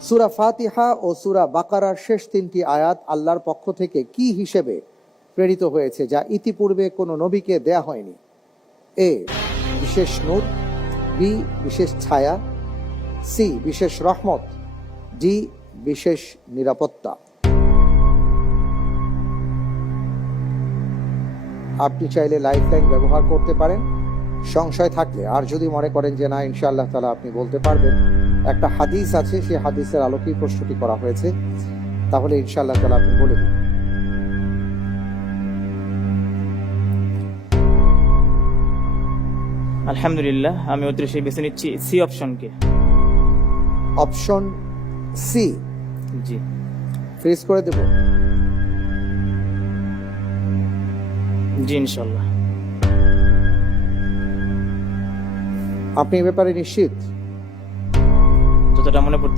সুরা ফাতিহা ও সুরা বাকারার শেষ তিনটি আয়াত আল্লাহর পক্ষ থেকে কি হিসেবে প্রেরিত হয়েছে যা ইতিপূর্বে কোনো নবীকে দেয়া হয়নি? এ, বিশেষ নূর, বি, বিশেষ ছায়া, সি, বিশেষ রহমত, ডি, বিশেষ নিরাপত্তা। আপনি চাইলে লাইফ লাইন ব্যবহার করতে পারেন। সংশয় থাকলে, আর যদি মনে করেন যে না, ইনশাআল্লাহ তালা আপনি বলতে পারবেন। একটা হাদিস আছে সেই হাদিসের আলোকেই প্রশ্নটি করা হয়েছে। তাহলে ইনশাআল্লাহ তালা আপনি বলে দিন। আলহামদুলিল্লাহ আমি অতিরিক্ত বেছে নিচ্ছি সি অপশনকে অপশন সি। জি। ফ্রিজ করে দেব? জি ইনশাল্লাহ আপনি এ ব্যাপারে নিশ্চিত? যতটা মনে পড়তে